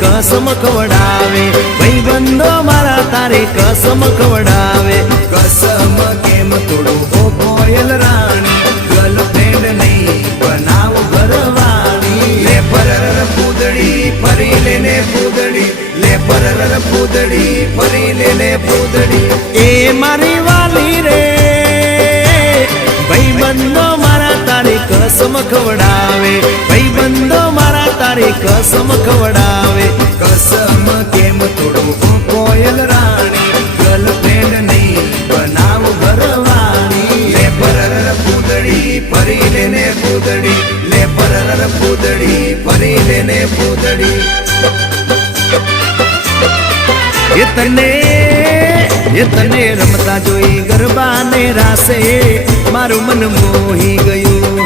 કસમ ખવડાવે. ભાઈબંધો મારા તારે કસમ ખવડાવે. કસમ કેમ તોડું ઓ કોયલ રાણી. ગર્લફ્રેન્ડ નહીં બનાવ ઘરવાળી. લે પરર પૂદડી ફરી લેને પૂદડી. લે પરર પૂદડી ફરી લેને પૂદડી. એ મારી વાલી રે. ભાઈ બંધો મારા તારે કસમ ખવડાવે. ભાઈબંધો મારા તારી કસમ ખવડાવે. કસમ કેમ તોડું કોયલ રાણી. ગર્લફ્રેન્ડ નહીં, બનાવ ભરવાની. લે પરર પૂદડી, ફરી લેને પૂદડી. લે પરર પૂદડી, ફરી લેને પૂદડી. એ તને રમતા જોઈ ગરબાને રાસે મારું મન મોહી ગયું.